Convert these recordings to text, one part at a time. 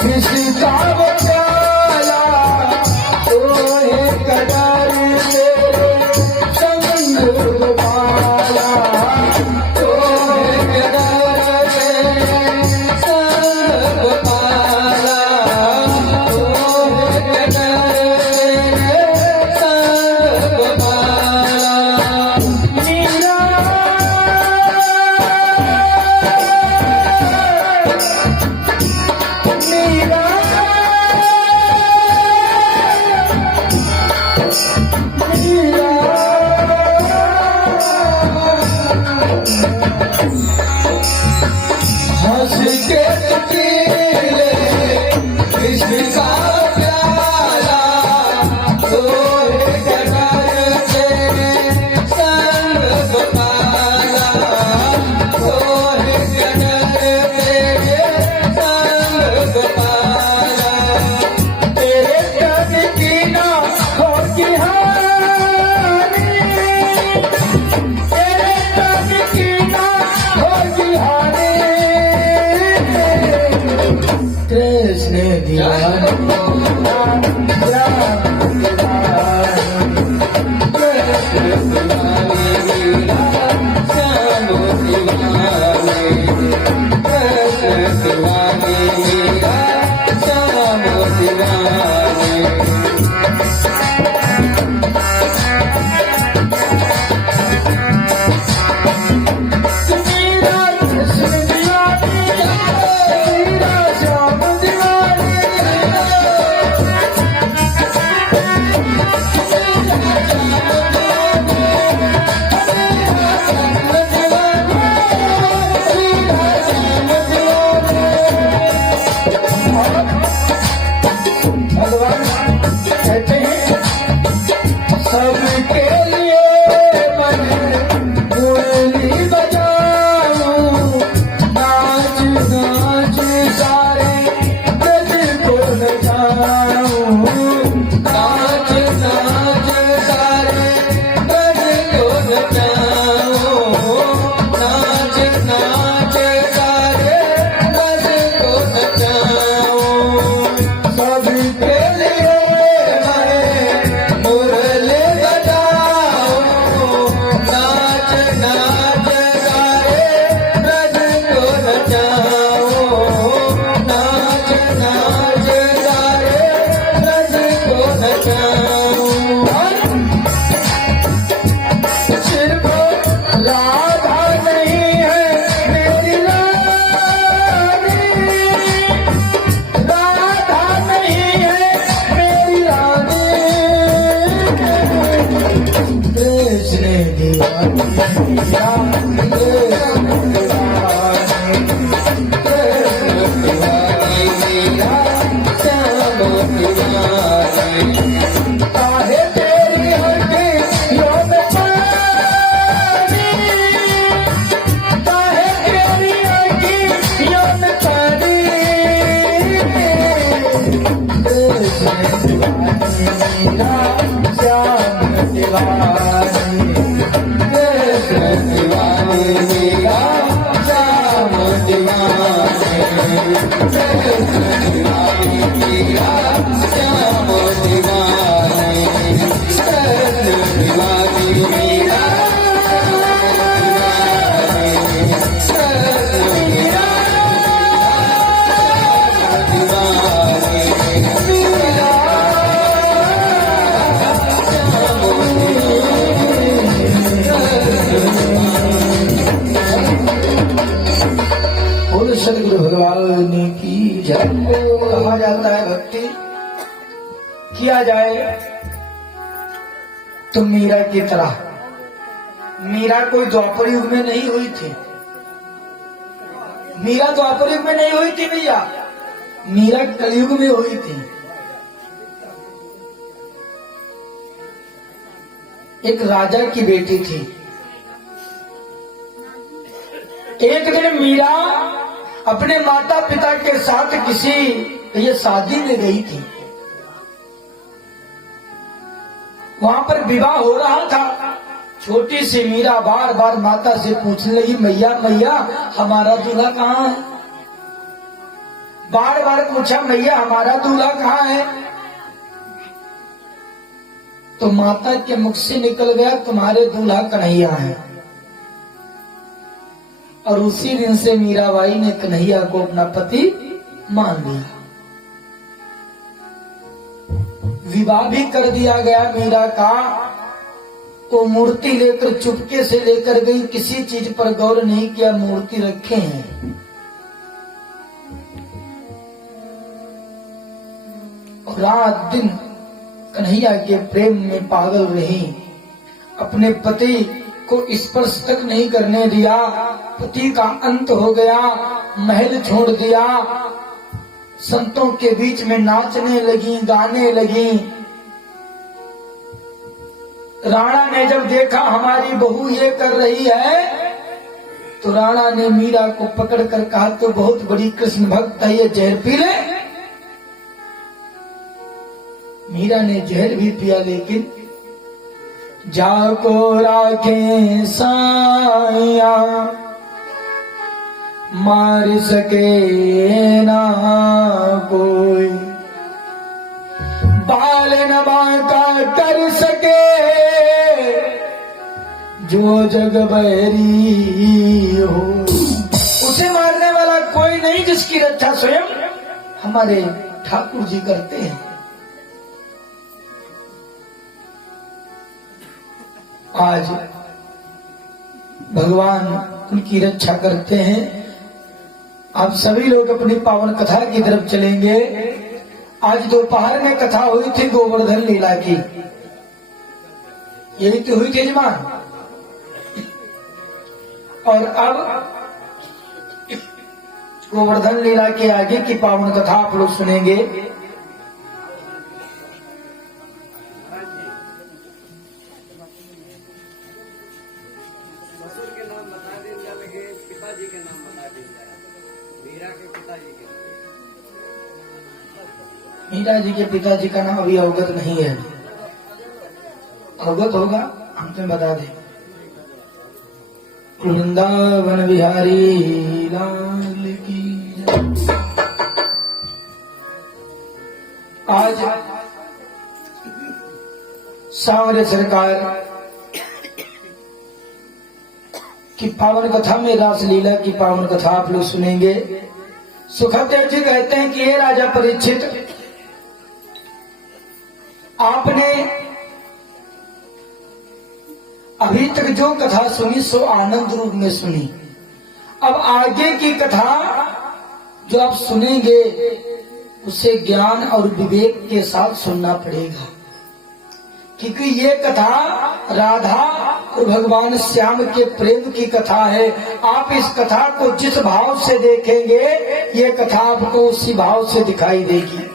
किसका बचाया तो है कदर मेरे संग पाया तो है कदर मेरे संग पाया तो है कदर मेरे संग पाया मीरा हंस के तकीले किसका प्यारा तो कदर तेरे संग पाया तो कदर तेरे संग पाया तेरे कद की ना होगी हानि तेरे कद की ना होगी हानि कृष्ण दीवानी भगवान कहते हैं सबके लिए मैं मुरली बजाऊं नाच नाच सारे ब्रज को नचाऊं नाच नाच सारे ब्रज को नचाऊं नाच नाच सारे ब्रज को नचाऊं सबके लिए मैं मुरली बजाऊं नाच नाच सारे ब्रज को नचाऊं नाच नाच सारे ब्रज को नचाऊं सिर्फ राधा नहीं है मेरी रानी राधा नहीं है मेरी रानी कृष्ण दीवानी कृष्ण दीवानी श्याम दीवानी काहे तेरी हड्डियों में पानी काहे तेरी हड्डियों में पानी कृष्ण दीवानी श्याम दीवानी कृष्ण दीवानी श्याम दीवानी कृष्ण दीवानी श्याम दीवानी कृष्ण दीवानी बोल सदगुरु भगवान की जय। कहा जाता है भक्ति किया जाए तो मीरा की तरह। मीरा कोई द्वापर युग में नहीं हुई थी, मीरा द्वापर युग में नहीं हुई थी भैया, मीरा कलयुग में हुई थी। एक राजा की बेटी थी। एक दिन मीरा अपने माता पिता के साथ किसी ये शादी में गई थी। वहां पर विवाह हो रहा था। छोटी सी मीरा बार बार माता से पूछने लगी, मैया मैया हमारा दूल्हा कहाँ है। बार बार पूछा, मैया हमारा दूल्हा कहाँ है? तो माता के मुख से निकल गया, तुम्हारे दूल्हा कन्हैया है। और उसी दिन से मीराबाई ने कन्हैया को अपना पति मान लिया। विवाह भी कर दिया गया मीरा का। वो मूर्ति लेकर चुपके से लेकर गई, किसी चीज पर गौर नहीं किया, मूर्ति रखे हैं। और रात दिन कन्हैया के प्रेम में पागल रही, अपने पति को स्पर्श तक नहीं करने दिया। पति का अंत हो गया, महल छोड़ दिया, संतों के बीच में नाचने लगी, गाने लगी। राणा ने जब देखा हमारी बहू ये कर रही है, तो राणा ने मीरा को पकड़कर कहा, तो बहुत बड़ी कृष्ण भक्त है, ये जहर पी ले। मीरा ने जहर भी पिया, लेकिन जाको राखे साया मार सके ना कोई, बाल न बांका कर सके जो जग बैरी हो। उसे मारने वाला कोई नहीं, जिसकी रक्षा स्वयं हमारे ठाकुर जी करते हैं। आज भगवान उनकी रक्षा करते हैं। आप सभी लोग अपनी पावन कथा की तरफ चलेंगे। आज दोपहर में कथा हुई थी गोवर्धन लीला की, यही तो हुई थी जमान। और अब गोवर्धन लीला के आगे की पावन कथा आप लोग सुनेंगे। मीरा जी के पिताजी का नाम अभी अवगत नहीं है, अवगत होगा हम तुम्हें बता दें। वृंदावन बिहारी लाल की जय। आज सांवरे सरकार की पावन कथा में रासलीला की पावन कथा आप लोग सुनेंगे। सुखदेव जी कहते हैं कि ये राजा परीक्षित, आपने अभी तक जो कथा सुनी सो आनंद रूप में सुनी। अब आगे की कथा जो आप सुनेंगे उसे ज्ञान और विवेक के साथ सुनना पड़ेगा, क्योंकि ये कथा राधा और भगवान श्याम के प्रेम की कथा है। आप इस कथा को जिस भाव से देखेंगे ये कथा आपको उसी भाव से दिखाई देगी।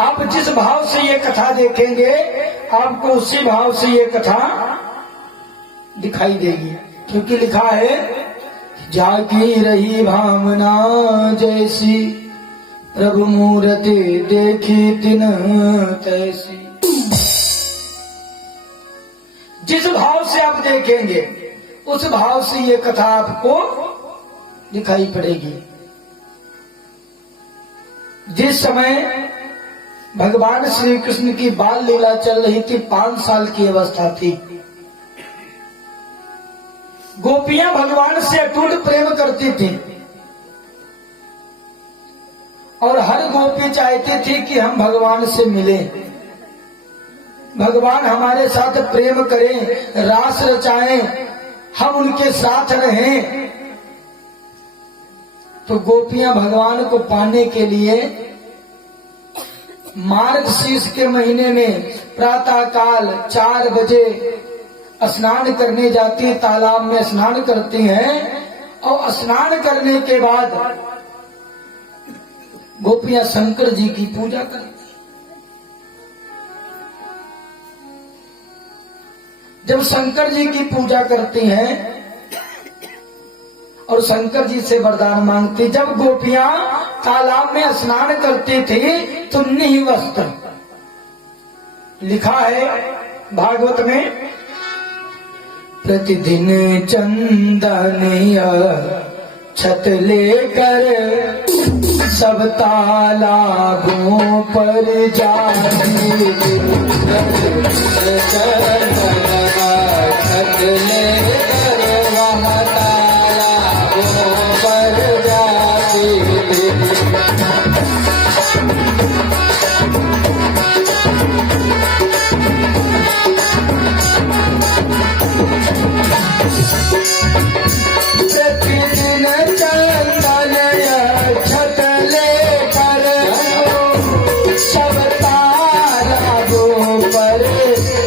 आप जिस भाव से ये कथा देखेंगे आपको उसी भाव से ये कथा दिखाई देगी, क्योंकि लिखा है जाकी रही भावना जैसी, प्रभु मूर्ति देखी तिन तैसी। जिस भाव से आप देखेंगे उस भाव से ये कथा आपको दिखाई पड़ेगी। जिस समय भगवान श्री कृष्ण की बाल लीला चल रही थी, 5 साल की अवस्था थी। गोपियां भगवान से अटूट प्रेम करती थी और हर गोपी चाहती थी कि हम भगवान से मिलें, भगवान हमारे साथ प्रेम करें, रास रचाएं, हम उनके साथ रहें। तो गोपियां भगवान को पाने के लिए मार्गशीर्ष के महीने में प्रातः काल 4 बजे स्नान करने जाती हैं, तालाब में स्नान करती हैं और स्नान करने के बाद गोपियां शंकर जी की पूजा करती हैं। जब शंकर जी की पूजा करती हैं और शंकर जी से वरदान मांगती, जब गोपियां तालाब में स्नान करती थी तो निवस्त्र, लिखा है भागवत में, प्रतिदिन चंदनिया छत लेकर सब तालाबों पर जाती छत लेकर वहाँ तालाबों पर जाती प्रतिदिन चंदन छत लेकर सब तालाबों पर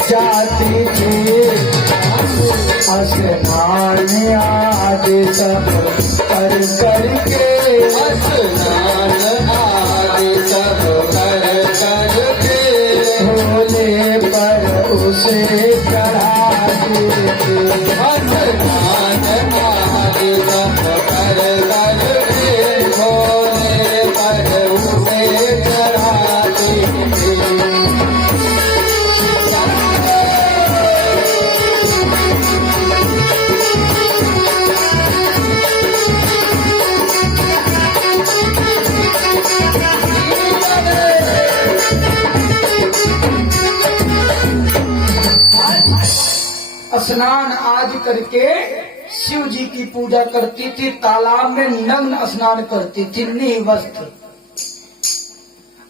जाती थी स्नान आदि सब कर करके स्नान आदि सब कर करके भोले पर उसे चढ़ाते थे स्नान आदि सब कर करके भोले पर उसे चढ़ाते थे। स्नान आदि करके शिव जी की पूजा करती थी। तालाब में नग्न स्नान करती थी, निवस्त्र।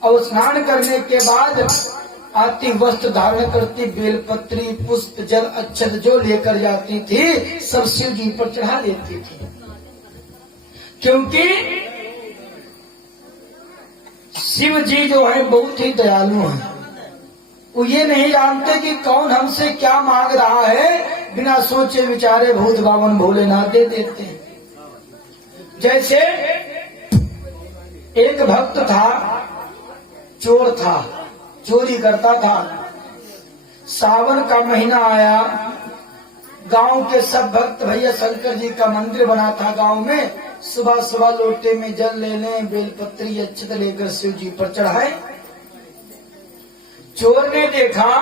और स्नान करने के बाद आती वस्त्र धारण करती, बेलपत्री पुष्प जल अक्षत जो लेकर जाती थी सब शिव जी पर चढ़ा देती थी। क्योंकि शिव जी जो है बहुत ही दयालु हैं। वो ये नहीं जानते कि कौन हमसे क्या मांग रहा है, बिना सोचे विचारे भूत बावन भोलेनाथ दे देते हैं। जैसे एक भक्त था, चोर था, चोरी करता था। सावन का महीना आया, गांव के सब भक्त भैया शंकर जी का मंदिर बना था गांव में। सुबह सुबह लोटे में जल ले लें, बेलपत्री अक्षत लेकर शिव जी पर चढ़ाए। चोर ने देखा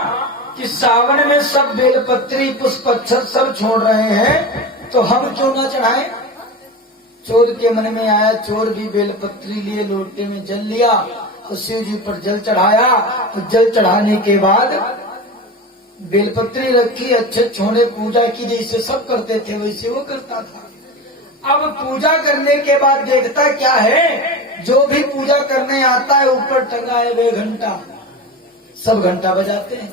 कि सावन में सब बेलपत्री पुष्प अक्षत सब छोड़ रहे हैं, तो हम क्यों ना चढ़ाएं। चोर के मन में आया, चोर भी बेलपत्री लिए लोटे में जल लिया और शिव जी पर जल चढ़ाया। तो जल चढ़ाने के बाद बेलपत्री रखी, अच्छे छोड़े, पूजा की जैसे सब करते थे वैसे वो करता था। अब पूजा करने के बाद देखता क्या है, जो भी पूजा करने आता है ऊपर टंगा है वे घंटा, सब घंटा बजाते हैं।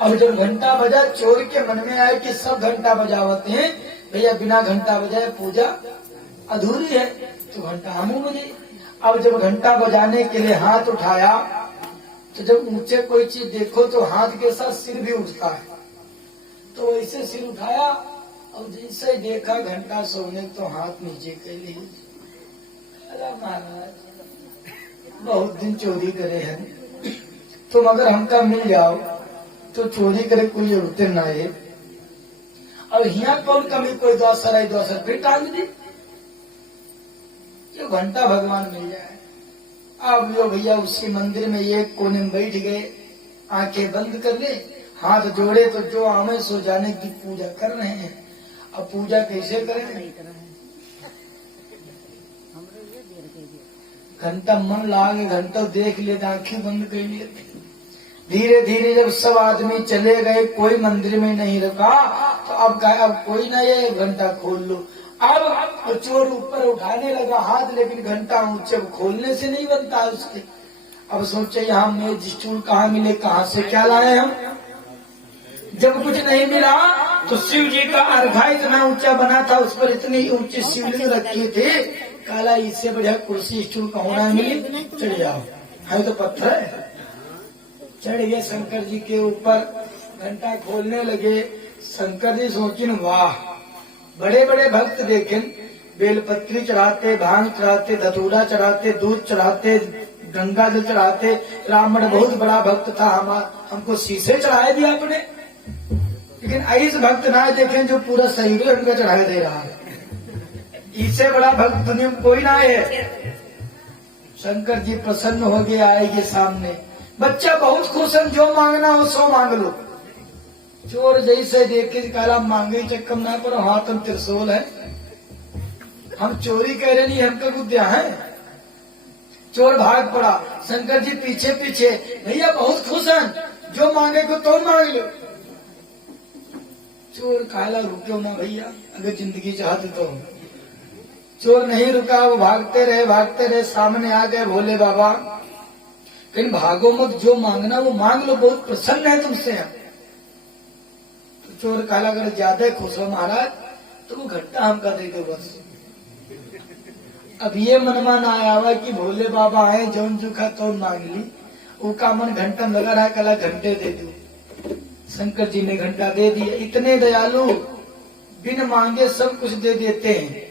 अब जब घंटा बजा, चोर के मन में आया कि सब घंटा बजावते हैं, भैया बिना घंटा बजाए पूजा अधूरी है, तो घंटा हम बजे। अब जब घंटा बजाने के लिए हाथ उठाया, तो जब ऊंचे कोई चीज देखो तो हाथ के साथ सिर भी उठता है, तो वैसे सिर उठाया और जैसे ही देखा घंटा सोने, तो हाथ नीचे कर लिए। अरे महाराज बहुत दिन चोरी करे हैं, तुम अगर हमका मिल जाओ तो चोरी करे कोई जरूरत ना है। और यहाँ कौन कमी, कोई दोसर फिर टांग दी, जो घंटा भगवान मिल जाए। अब जो भैया उसी मंदिर में एक कोने में बैठ गए, आंखें बंद कर ले, हाथ जोड़े, तो जो आमे सो जाने की पूजा कर रहे हैं। अब पूजा कैसे करें, घंटा मन लागे, घंटा देख ले, आंखें बंद कर लिए। धीरे धीरे जब सब आदमी चले गए, कोई मंदिर में नहीं रखा, तो अब कोई ना, ये घंटा खोल लो। अब चोर ऊपर उठाने लगा हाथ, लेकिन घंटा ऊंचे खोलने से नहीं बनता है उसके। अब सोचे यहाँ मेज स्टूल कहाँ मिले, कहाँ से क्या लाए हम। जब कुछ नहीं मिला तो शिव जी का अर्घा इतना ऊंचा बना था, उस पर इतनी ऊंची शिवलिंग रखी थी। काला इससे बढ़िया कुर्सी स्टूल कहाँ ना मिली, चढ़ जाओ, है तो पत्थर है। चढ़ गए शंकर जी के ऊपर, घंटा खोलने लगे। शंकर जी सोचिन वाह, बड़े बड़े भक्त देखें, बेलपत्री चढ़ाते, भांग चढ़ाते, धतूरा चढ़ाते, दूध चढ़ाते, गंगा जल चढ़ाते। ब्राह्मण बहुत बड़ा भक्त था, हमको शीशे चढ़ाए दिया आपने। लेकिन ऐसे भक्त ना देखें जो पूरा शरीर उनका चढ़ाए दे रहा है। इससे बड़ा भक्त दुनिया में कोई ना है। शंकर जी प्रसन्न हो गए, आएंगे सामने। बच्चा बहुत खुश है, जो मांगना हो सो मांग लो। चोर जैसे देखे काला मांगे चक्कम ना करो, हाथ हम त्रिशूल है, हम चोरी कह रहे नहीं, हमका गुद्या है। चोर भाग पड़ा, शंकर जी पीछे पीछे, भैया बहुत खुश हैं, जो मांगे को तो मांग लो। चोर काला रुको ना भैया, अगर जिंदगी चाहते तो। चोर नहीं रुका, वो भागते रहे, सामने आ गए भोले बाबा। कहीं भागो मत, जो मांगना वो मांग लो, बहुत प्रसन्न है तुमसे हम। तो चोर काला अगर ज्यादा खुश हो महाराज तो वो घंटा हमका दे दो बस। अब ये मनमा ना आया हुआ कि भोले बाबा आए, जौन जुखा तो मांग ली, उनका मन घंटा लगा रहा, कला घंटे दे दो। शंकर जी ने घंटा दे दिया। इतने दयालु, बिन मांगे सब कुछ दे देते हैं।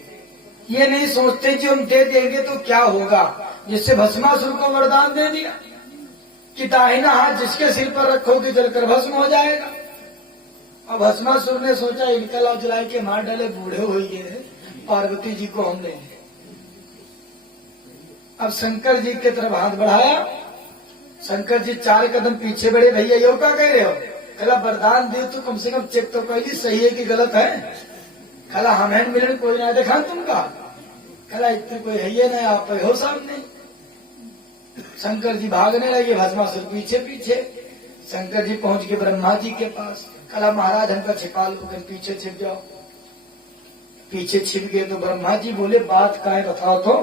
ये नहीं सोचते कि हम दे देंगे तो क्या होगा। जिससे भस्मासुर को वरदान दे दिया कि दाहिना हाथ जिसके सिर पर रखोगे जलकर भस्म हो जाएगा। और भस्मासुर ने सोचा इनका लाव जलाए के मार डाले, बूढ़े हो गए, पार्वती जी को हम लेंगे। अब शंकर जी की तरफ हाथ बढ़ाया, शंकर जी 4 कदम पीछे बढ़े। भैया यो क्या कह रहे हो? कला वरदान दे तो कम से कम चेक तो कर ली, सही है कि गलत है। कला हमें मिलन कोई ना देखा तुमका, कला इतने कोई है ये ना, आप हो सामने। शंकर जी भागने लगे, भस्मासुर पीछे पीछे। शंकर जी पहुंच गए ब्रह्मा जी के पास। कला महाराज हमका छिपा लो, पीछे छिप जाओ। पीछे छिप गए तो ब्रह्मा जी बोले बात का है बताओ तो।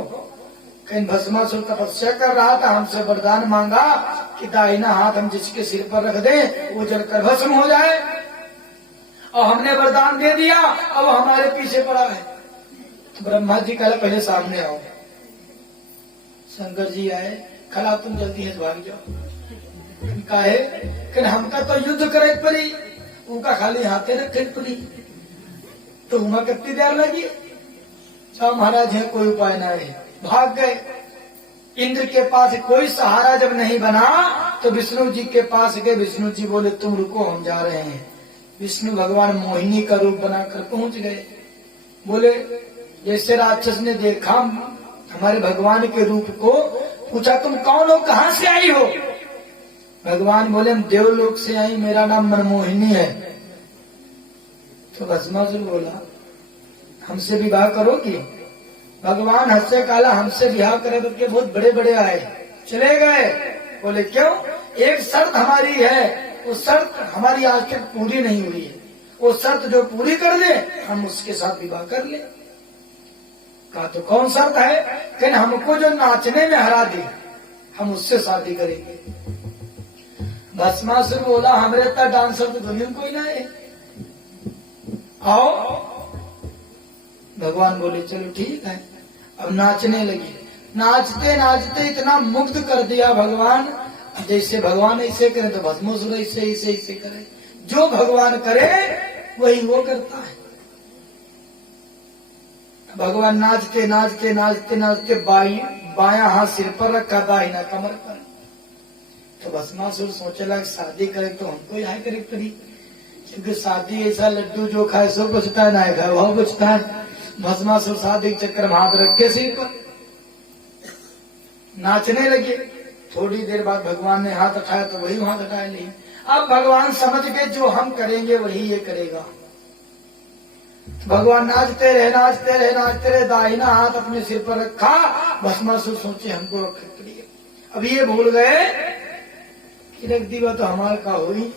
कहीं भस्मासुर तपस्या कर रहा था, हमसे वरदान मांगा कि दाहिना हाथ हम जिसके सिर पर रख दें वो जलकर भस्म हो जाए, और हमने वरदान दे दिया, अब हमारे पीछे पड़ा है। तो ब्रह्मा जी कहा पहले सामने आओ। शंकर जी आए, कला तुम जल्दी है भाग जाओ। काहे? कि हमका तो युद्ध करे पड़ी, उनका खाली हाथे रखे पड़ी, तो उमा कितनी देर लगी। जाओ महाराज है, कोई उपाय ना है। भाग गए। इंद्र के पास कोई सहारा जब नहीं बना तो विष्णु जी के पास गए। विष्णु जी बोले तुम रुको, हम जा रहे हैं। विष्णु भगवान मोहिनी का रूप बनाकर पहुंच गए। बोले जैसे राक्षस ने देखा हमारे भगवान के रूप को, पूछा तुम कौन हो, कहाँ से आई हो? भगवान बोले हम देवलोक से आई, मेरा नाम मनमोहिनी है। तो भस्मासुर बोला हमसे विवाह करोगी? भगवान हंसे, काला हमसे विवाह करे बल्कि बहुत बड़े बड़े आए, चले गए। बोले क्यों? एक शर्त हमारी है, वो शर्त हमारी आज तक पूरी नहीं हुई है, वो शर्त जो पूरी कर ले हम उसके साथ विवाह कर ले। कहा तो कौन शर्त है? कहने हमको जो नाचने में हरा दे हम उससे शादी करेंगे। भस्मासुर बोला हमरे तक डांसर तो दुनिया में कोई ना है, आओ। भगवान बोले चलो ठीक है। अब नाचने लगे, नाचते नाचते इतना मुग्ध कर दिया भगवान, जैसे भगवान ऐसे करे तो भस्मासुर ऐसे करे। जो भगवान करे वही वो करता है। भगवान नाचते नाचते नाचते नाचते बायां हाथ सिर पर रखा, दाहिना कमर पर। तो भस्मासुर सोचे लगा शादी करे तो हमको यहाँ करे पड़ी, क्योंकि शादी ऐसा लड्डू जो खाए सो बचता है, ना खाए वो बचता है। भस्मासुर शादी के चक्कर में हाथ रख के सिर पर नाचने लगे। थोड़ी देर बाद भगवान ने हाथ उठाया तो वही हाथ उठाया नहीं। अब भगवान समझ गए जो हम करेंगे वही ये करेगा। भगवान नाचते रहे, दाहिना हाथ अपने सिर पर रखा। भस्मासुर सोचे हमको रख पड़ी। अब ये भूल गए कि रख दिया तो हमारे का हुई।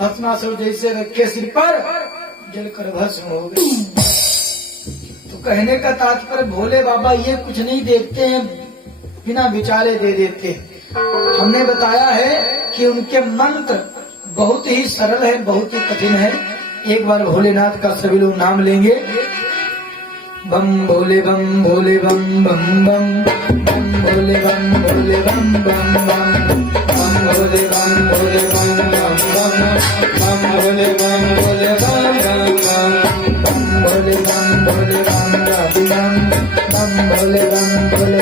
भस्मासुर जैसे रखे सिर पर जलकर भस्म हो गए। तो कहने का तात्पर्य भोले बाबा ये कुछ नहीं देखते हैं, बिना विचारे दे देते। हमने बताया है कि उनके मंत्र बहुत ही सरल है, बहुत ही कठिन है। एक बार भोलेनाथ का सभी लोग नाम लेंगे। बम भोले बम भोले बम बम बम, बम भोले बम भोले बम बम बम, बम भोले बम भोले बम बम बम, बम भोले बम भोले बम बम बम, बम भोले बम भोले बम बम बम, बम भोले बम भोले